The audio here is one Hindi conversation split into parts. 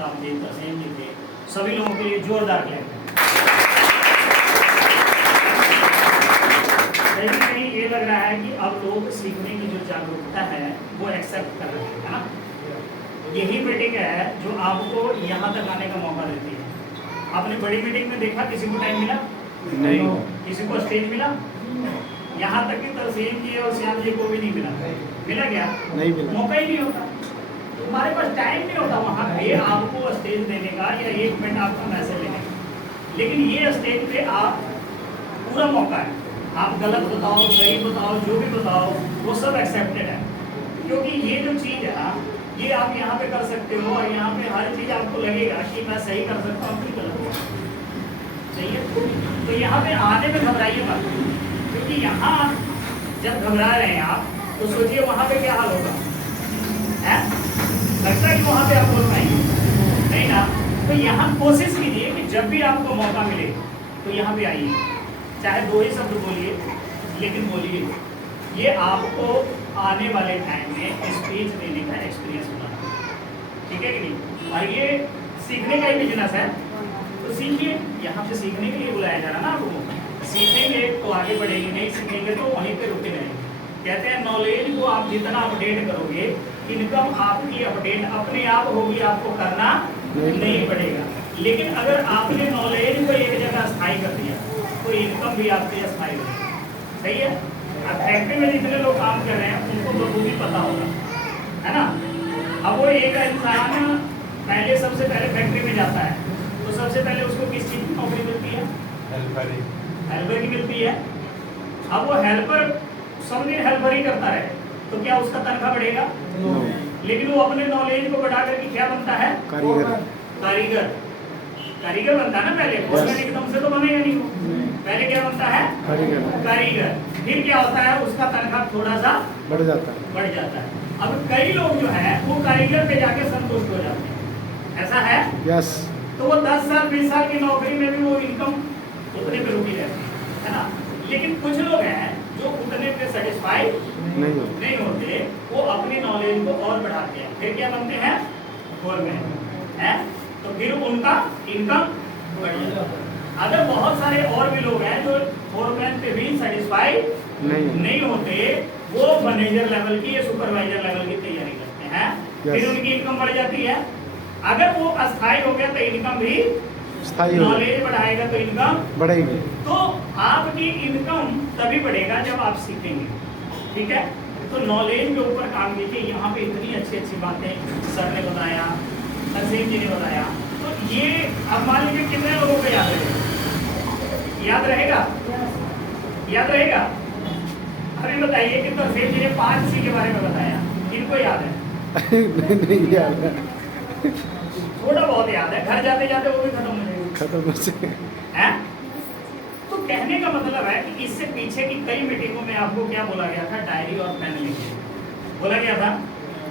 साहब जी, तसीम जी थे, सभी लोगों के लिए जोरदार क्लैप। कहीं ना कहीं ये लग रहा है कि अब लोग सीखने की जो जागरूकता है वो एक्सेप्ट कर रहे हैं, है ना। यही मीटिंग है जो आपको यहाँ तक आने का मौका देती है। आपने बड़ी मीटिंग में देखा किसी को टाइम मिला? नहीं। किसी को स्टेज मिला? यहाँ तक कि तरसीम जी और श्याम जी को भी नहीं मिला। मिला क्या? नहीं मिला। मौका ही नहीं होता, हमारे पास टाइम नहीं होता वहाँ पे आपको स्टेज देने का या 1 मिनट आपका मैसेज लेने का। लेकिन ये स्टेज पे आप पूरा मौका है, आप गलत बताओ, सही बताओ, जो भी बताओ वो सब एक्सेप्टेड है। क्योंकि ये जो चीज़ है ना, ये आप यहाँ पे कर सकते हो और यहाँ पे हर चीज़ आपको लगेगा कि मैं सही कर सकता हूँ, फिर गलत हो सही है। तो यहाँ पे आने में घबराइए मत, क्योंकि यहाँ जब घबरा रहे हैं आप तो सोचिए वहाँ पे क्या हाल होगा, है? लगता है कि वहाँ पे आप बोल पाएंगे नहीं ना। तो यहाँ कोशिश कीजिए कि जब भी आपको मौका मिले तो यहाँ पे आइए, चाहे 2 ही शब्द बोलिए, लेकिन बोलिए। ये आपको आने वाले टाइम में स्पीच देने का एक्सपीरियंस बनाना, ठीक है कि नहीं। और ये सीखने का ही बिजनेस है, तो सीखिए। यहाँ पे सीखने के लिए बुलाया जा रहा है ना आपको। सीखेंगे तो आगे बढ़ेंगे, नहीं सीखेंगे तो वहीं पे रुके रहेंगे। कहते हैं नॉलेज को आप जितना अपडेट करोगे, इनकम आपकी अपडेट अपने आप होगी, आपको करना नहीं पड़ेगा। लेकिन अगर आपने नॉलेज को एक जगह स्थायी कर दिया तो इनकम भी आपकी स्थायी होगी, सही है। अब फैक्ट्री में जितने लोग काम कर रहे हैं उनको बखूबी पता होगा, है ना। अब वो एक इंसान पहले सबसे पहले फैक्ट्री में जाता है तो सबसे पहले उसको किस चीज़ की नौकरी मिलती है? हेल्पर की मिलती है। अब वो हेल्पर सब दिन हेल्पर ही करता रहे तो क्या उसका तनख्वाह बढ़ेगा? लेकिन वो अपने नॉलेज को बढ़ा करके क्या बनता है? कारीगर बनता है ना। पहले उसमें एकदम से तो बनेगा नहीं, पहले क्या बनता है? कारीगर। फिर क्या होता है? उसका तनख्वाह थोड़ा सा बढ़ जाता है। अब कई लोग जो है वो कारीगर पे जाके संतुष्ट हो जाते हैं, ऐसा है। यस। तो वो 10 साल 20 साल की नौकरी में भी वो इनकम उतने पे रुकी रहती है ना। लेकिन कुछ लोग हैं जो उतने पे सेटिस्फाई नहीं होते, वो अपनी नॉलेज को और बढ़ाते हैं, फिर क्या बनते हैं? फोरमैन है। तो फिर उनका इनकम बढ़ जाता है। अगर बहुत सारे और भी लोग हैं जो फोरमैन पे भी सेटिस्फाई नहीं होते, वो मैनेजर लेवल की या सुपरवाइजर लेवल की तैयारी करते हैं, फिर उनकी इनकम बढ़ जाती है। अगर वो अस्थायी हो गया तो इनकम भी स्थायी, नॉलेज बढ़ाएगा तो इनकम बढ़ेगी। तो आपकी इनकम तभी बढ़ेगा जब आप सीखेंगे, ठीक है। तो नॉलेज के ऊपर काम कीजिए। यहाँ पे इतनी अच्छी बातें सर ने बताया, तरसीम जी ने बताया, तो ये अब मान लीजिए कितने लोगों को याद रहेगा? याद रहेगा? अभी बताइए कि तरसीम जी ने 5C के बारे में बताया, इनको याद है? नहीं याद है। थोड़ा बहुत याद है, घर जाते जाते वो भी खत्म हो जाएगा। तो कहने का मतलब है कि इससे पीछे की कई मीटिंगों में आपको क्या बोला गया था? डायरी और पेन लेके बोला गया था।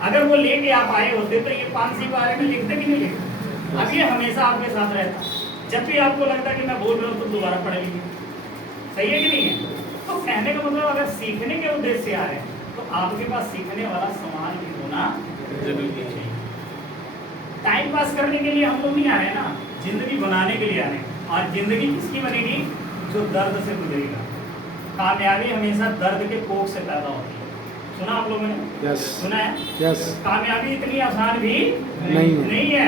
अगर वो लेके आप आए होते तो ये 5C के बारे में लिखते कि नहीं लिखते? अब ये हमेशा आपके साथ रहता, जब भी आपको लगता कि मैं बोल रहा हूँ तो दोबारा पढ़ लीजिए, सही है कि नहीं है। तो कहने का मतलब अगर सीखने के उद्देश्य से आ रहे हैं तो आपके पास सीखने वाला सामान भी होना जरूरी चाहिए। टाइम पास करने के लिए हम लोग नहीं आ रहे हैं ना, जिंदगी बनाने के लिए आ रहे हैं। और जिंदगी किसकी बनेगी? जो दर्द से गुजरेगा। कामयाबी हमेशा दर्द के कोख से पैदा होती है। सुना आप लोगों ने? यस। सुना है? यस। कामयाबी इतनी आसान भी नहीं है।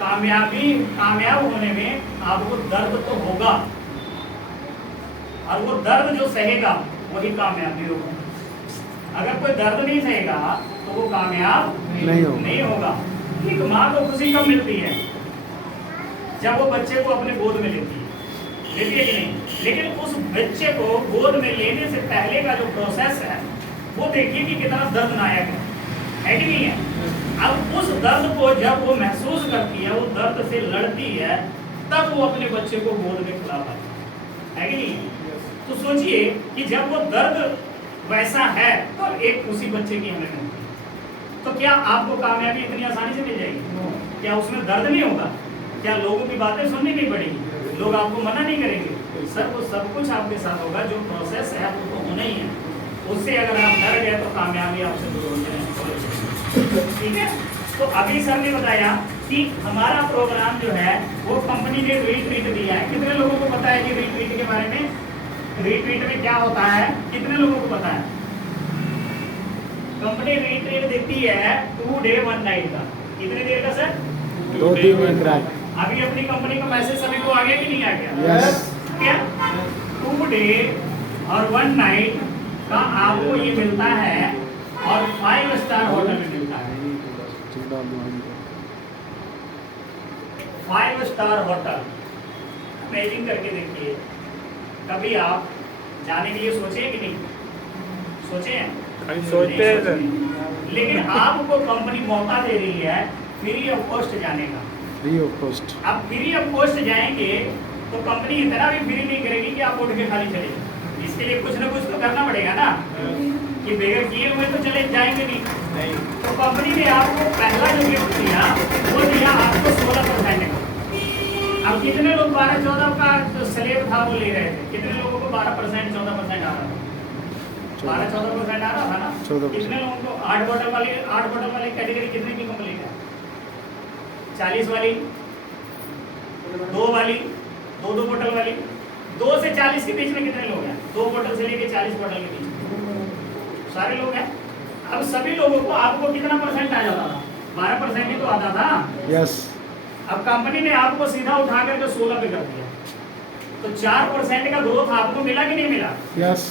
कामयाब होने में आपको दर्द तो होगा, और वो दर्द जो सहेगा वही कामयाबी होगा। अगर कोई दर्द नहीं सहेगा तो वो कामयाब नहीं होगा। एक माँ को खुशी कब मिलती है? जब वो बच्चे को अपने गोद में लेती है कि नहीं। लेकिन उस बच्चे को गोद में लेने से पहले का जो प्रोसेस है वो देखिए कि कितना दर्दनायक है कि नहीं है। अब उस दर्द को जब वो महसूस करती है, वो दर्द से लड़ती है, तब वो अपने बच्चे को गोद में खिला पाती है कि नहीं। तो सोचिए कि जब वो दर्द वैसा है तो एक खुशी बच्चे की हमें मिलती है। तो क्या आपको कामयाबी इतनी आसानी से मिल जाएगी? क्या उसमें दर्द नहीं होगा? क्या लोगों की बातें सुननी नहीं पड़ेगी? लोग आपको मना नहीं करेंगे? सर वो सब कुछ आपके साथ होगा, जो प्रोसेस है वो तो होना ही है। उससे अगर आप डर गए तो कामयाबी आपसे दूर हो जाएगी, ठीक है। तो अभी सर ने बताया कि हमारा प्रोग्राम जो है वो कंपनी ने रीट्वीट दिया है। कितने लोगों को पता है कि रीट्वीट के बारे में, रीट्वीट में क्या होता है, कितने लोगों को पता है? कंपनी रीट्वीट देती है 2 डे 1 नाइट का। कितने देर का सर? 2 दिन 1 रात। अभी अपनी कंपनी का मैसेज सभी को आ गया कि नहीं आ गया? यस। क्या 2 डे और 1 नाइट का आपको ये मिलता है और 5 स्टार होटल में मिलता है। 5 स्टार होटल इमेजिन करके देखिए, कभी आप जाने के लिए सोचे कि नहीं सोचे हैं? सोचते हैं सर। लेकिन आपको कंपनी मौका दे रही है फ्री ऑफ कॉस्ट जाने का। Free of cost. अब फ्री ऑफ कॉस्ट जाएंगे तो कंपनी इतना भी फ्री नहीं करेगी कि आप उठ के खाली चले जाएं। इसके लिए कुछ ना कुछ तो करना पड़ेगा ना, कि बगैर किए हुए तो चले जाएंगे नहीं। तो कंपनी ने आपको पहला जो गिफ्ट दिया वो दिया आपको 16% का। अब कितने लोग 12-14 का जो स्लेब था वो ले रहे थे? कितने लोगों को 12% 14% आ रहा था? 12-14% आ रहा था ना? 14%। कितने लोगों को 8 बोतल वाली कैटेगरी कितने की कंप्लीट है? 40 वाली, 2 वाली, 2 बोतल वाली, 2 से 40 के बीच में कितने लोग हैं? 2 बोतल से लेके 40 बोतल के बीच में सारे लोग हैं। अब सभी लोगों को आपको कितना परसेंट आ जाता था? 12% ही तो आता था। यस। अब कंपनी ने आपको सीधा उठा करके 16 पे कर दिया, तो 4% का ग्रोथ आपको मिला कि नहीं मिला? यस।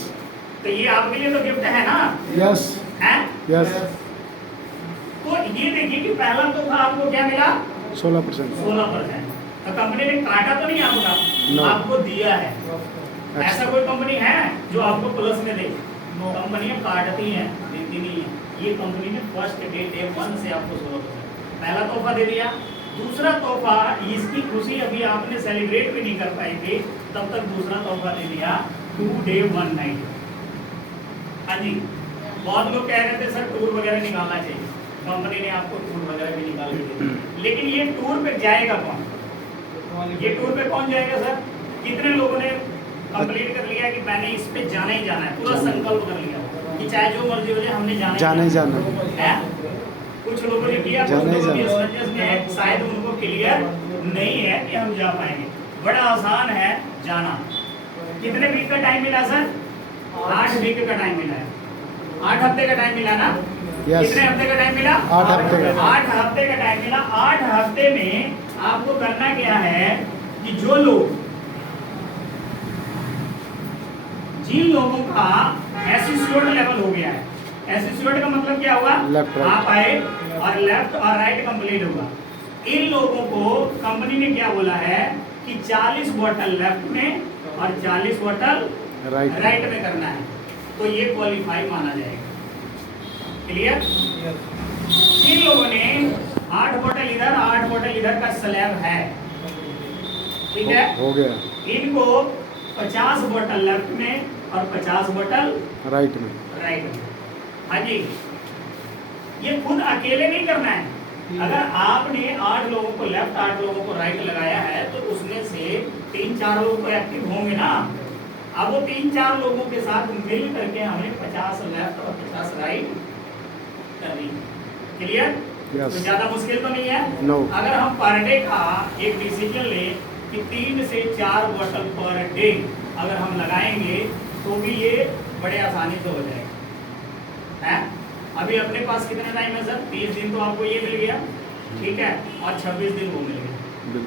तो ये आपके लिए तो गिफ्ट है ना? यस। है? यस। तो ये देखिए कि पहला तो था आपको क्या मिला? 16%। 16%। तो कंपनी ने काटा तो नहीं आपका? No. आपको दिया है। ऐसा कोई कंपनी है जो आपको प्लस में दे? कंपनियां काटती हैं, देती नहीं है। ये कंपनी ने फर्स्ट डे 1 से आपको 16% पहला तोहफा दे दिया। दूसरा तोहफा, इसकी खुशी अभी आपने सेलिब्रेट भी नहीं कर पाए थे, तब तक दूसरा तोहफा दे दिया 2 डे 1 नाइट। हाँ जी, बहुत लोग कह रहे थे सर टूर वगैरह निकालना चाहिए। कंपनी ने आपको टूर वगैरह भी निकाल दिए, लेकिन ये टूर पे जाएगा कौन? ये टूर पे कौन जाएगा सर? कितने लोगों ने कंप्लीट कर लिया कि मैंने इस पे जाना ही जाना है, पूरा संकल्प कर लिया कि चाहे जो मर्जी हो जाए हमने जाना ही जाना है। कुछ लोगों ने किया, कुछ लोगों की असमंजस में है, शायद उनको क्लियर नहीं है कि हम जा पाएंगे। बड़ा आसान है जाना। कितने वीक का टाइम मिला सर? 8 वीक का टाइम मिला है। 8 हफ्ते का टाइम मिला ना? Yes. कितने हफ्ते का टाइम मिला? 8 हफ्ते का। 8 हफ्ते का टाइम मिला। 8 हफ्ते में आपको करना क्या है कि जो लोग, जिन लोगों का एसोसिएट लेवल हो गया है, एसोसिएट का मतलब क्या हुआ? Left, right. आप आए और लेफ्ट और राइट कंप्लीट होगा। इन लोगों को कंपनी ने क्या बोला है कि 40 बोतल लेफ्ट में और 40 बोतल राइट में करना है, तो ये क्वालिफाई माना जाएगा। क्लियर? जिन लोगों ने 8 बोतल इधर 8 बोतल इधर का स्लैब है, ठीक है, हो गया। इनको 50 बोतल लेफ्ट में और 50 बोतल राइट में। हाँ जी, ये खुद अकेले नहीं करना है। अगर आपने 8 लोगों को लेफ्ट 8 लोगों को राइट लगाया है तो उसमें से 3-4 लोग तो एक्टिव होंगे ना। अब वो 3-4 लोगों के साथ मिल करके हमें 50 लेफ्ट और 50 राइट करनी है। क्लियर? Yes. तो ज्यादा मुश्किल तो नहीं है। No. अगर हम पर डे का एक डिसीजन ले कि 3 से 4 बोतल पर डे अगर हम लगाएंगे तो भी ये बड़े आसानी से हो जाएगा। है? अभी अपने पास कितना टाइम है सर? 30 दिन तो आपको ये मिल गया, ठीक है, और 26 दिन वो मिल गया।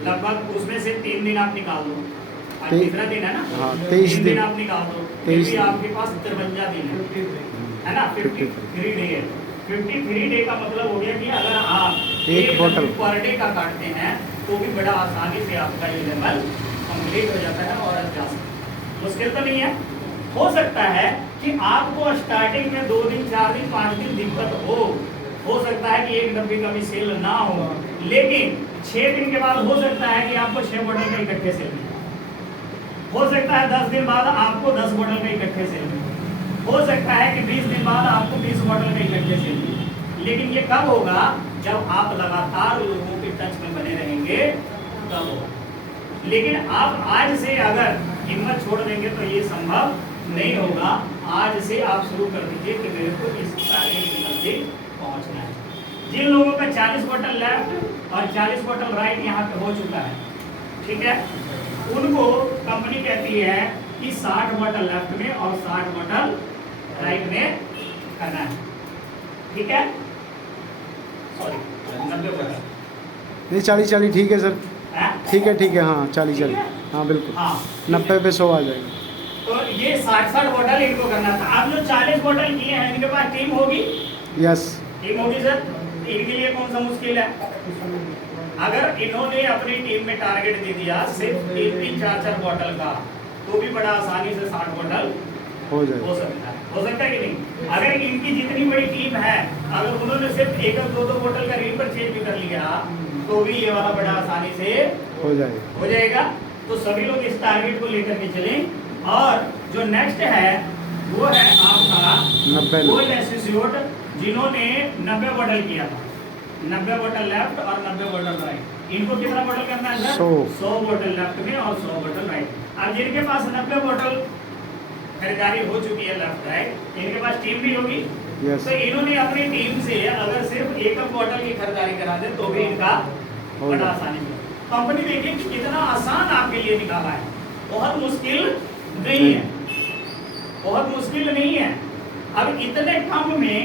लगभग उसमें से 3 दिन आप निकाल दो, आज तीसरा दिन है ना? हाँ, 23 दिन दिन आप निकाल दो, 23 फिर भी आपके पास 53 दिन है ना? 53 डे है। 53 डे का मतलब हो गया कि अगर आप एक बोतल पर डे का काटते हैं तो भी बड़ा आसानी से आपका ये लेवल कंप्लीट हो जाता है और जा सकता है। मुश्किल तो नहीं है। हो सकता है कि आपको स्टार्टिंग में 2 दिन 4 दिन 5 दिन दिक्कत हो सकता है कि एक डब्बी का भी सेल ना हो, लेकिन 6 दिन के बाद हो सकता है कि आपको 6 बोतल का इकट्ठे सेल मिले। हो सकता है 10 दिन बाद आपको 10 बोतल का इकट्ठे सेल मिले। हो सकता है कि 20 दिन बाद आपको 20 बोतल का इकट्ठे सेल मिले। लेकिन ये कब होगा? जब आप लगातार लोगों के टच में बने रहेंगे तब होगा। लेकिन आप आज से अगर हिम्मत छोड़ देंगे तो ये संभव नहीं होगा। आज से आप शुरू कर दीजिए कि मेरे को इस टारगेट के नजदीक पहुंचना है। जिन लोगों का 40 बोतल लेफ्ट और 40 बोतल राइट यहाँ पे हो चुका है, ठीक है। उनको कंपनी कहती है कि 60 बोतल लेफ्ट में और 60 बोतल राइट में करना है, ठीक है। सॉरी 90 बोतल नहीं 40-40 ठीक है सर, है? ठीक है हाँ 40-40 ठीक है? हाँ बिल्कुल, हाँ 90 पे 100 आ जाएगा। तो ये 60 बोतल इनको करना था। आप जो 40 बोतल किए हैं इनके पास टीम होगी, यस टीम होगी सर। इनके लिए कौन सा मुश्किल है? अगर इन्होंने अपनी टीम में टारगेट दे दिया सिर्फ 3-3, 4-4 बोतल का, तो भी बड़ा आसानी से 60 बोतल हो जाएगा। हो सकता है कि नहीं। अगर इनकी जितनी बड़ी टीम है, अगर उन्होंने सिर्फ 1-2 बोतल का रीपरचेज भी कर लिया, तो भी ये वाला बड़ा आसानी से हो जाएगा। तो सभी लोग इस टारगेट को लेकर के चलें। और जो नेक्स्ट है वो है आपका 90 वो एसोसिएट जिन्होंने 90 बोतल किया था, 90 बोतल लेफ्ट और 90 बोतल राइट। इनको कितना बोतल करना है? 100 बोतल लेफ्ट में और 100 बोतल राइट। अब जिनके पास 90 बोतल खरीदारी हो चुकी है लेफ्ट राइट, इनके पास टीम भी होगी। यस तो इन्होंने अपनी टीम से अगर सिर्फ एक बोतल की खरीदारी करा दे तो भी इनका बड़ा आसानी है। कंपनी देखिए कि कितना आसान आपके लिए निकाला है, बहुत मुश्किल नहीं है, बहुत मुश्किल नहीं है। अब इतने कम में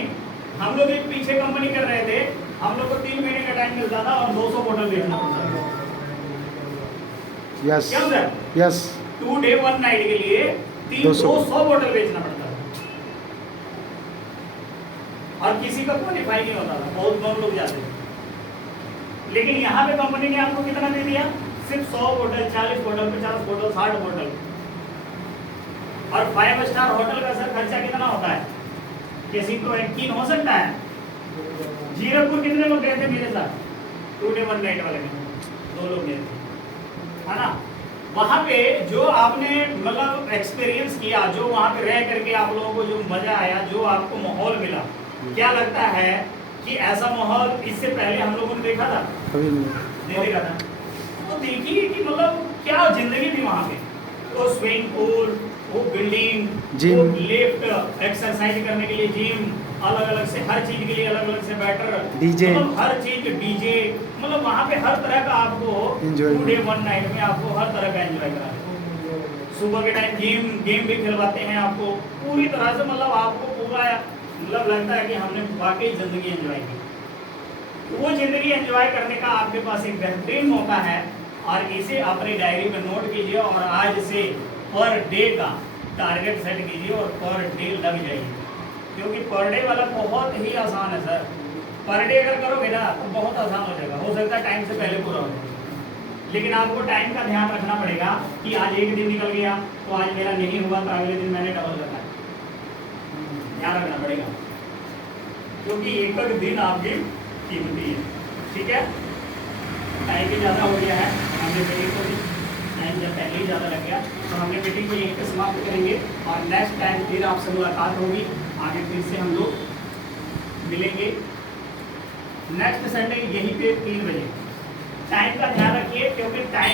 हम लोग एक पीछे कंपनी कर रहे थे, हम लोग को 3 महीने का टाइम मिलता था और 200 बोतल बेचना पड़ता था। यस क्यों सर? यस 2 डे 1 नाइट के लिए 200 बोतल बेचना पड़ता था और किसी का क्वालिफाई नहीं होता था, बहुत कम लोग जाते थे। लेकिन यहाँ पे कंपनी ने आपको कितना दे दिया? सिर्फ 100 बोतल, 40 बोतल, 50 बोतल, 60 बोतल। और 5 स्टार होटल का सर खर्चा कितना होता है? किसी को यकीन हो सकता है? जीरकपुर कितने लोग गए थे मेरे साथ? 2 डे 1 नाइट वाले में 2 लोग गए थे, है ना। वहाँ पे जो आपने मतलब एक्सपीरियंस किया, जो वहाँ पे रह करके आप लोगों को जो मजा आया, जो आपको माहौल मिला, क्या लगता है कि ऐसा माहौल इससे पहले हम लोगों ने देखा था? कभी नहीं देखा था। तो देखिए कि मतलब क्या जिंदगी थी वहाँ पे। वो स्विमिंग पूल, वो बिल्डिंग, जिम, वो लिफ्ट, एक्सरसाइज करने के लिए जिम, अलग अलग से हर चीज के लिए अलग अलग से बैटर, डीजे, मतलब हर चीज डीजे, मतलब वहाँ पे हर तरह का आपको 2 डे 1 नाइट में आपको हर तरह का एंजॉय करा देते। सुबह के टाइम गेम भी खिलवाते हैं आपको पूरी तरह से, मतलब आपको पूरा मतलब लगता है कि हमने वाकई जिंदगी एंजॉय की। तो वो जिंदगी एंजॉय करने का आपके पास एक बेहतरीन मौका है और इसे अपनी डायरी में नोट कीजिए और आज से पर डे का टारगेट सेट कीजिए और पर डे लग जाइए, क्योंकि पर डे वाला बहुत ही आसान है सर। पर डे अगर करोगे ना तो बहुत आसान हो जाएगा, हो सकता है टाइम से पहले पूरा हो जाए, लेकिन आपको टाइम का ध्यान रखना पड़ेगा कि आज एक दिन निकल गया तो आज मेरा नहीं हुआ तो अगले दिन मैंने डबल करना है, ध्यान रखना पड़ेगा, क्योंकि एक एक दिन आपकी कीमती है, ठीक है। टाइम भी ज़्यादा हो गया है, हमने मीटिंग को भी टाइम जब पहले ही ज़्यादा लग गया तो हमने मीटिंग को यहीं पे समाप्त करेंगे और नेक्स्ट टाइम फिर आपसे मुलाकात होगी, आगे फिर से हम लोग मिलेंगे नेक्स्ट संडे यहीं पे 3 बजे। टाइम का ध्यान रखिए क्योंकि टाइम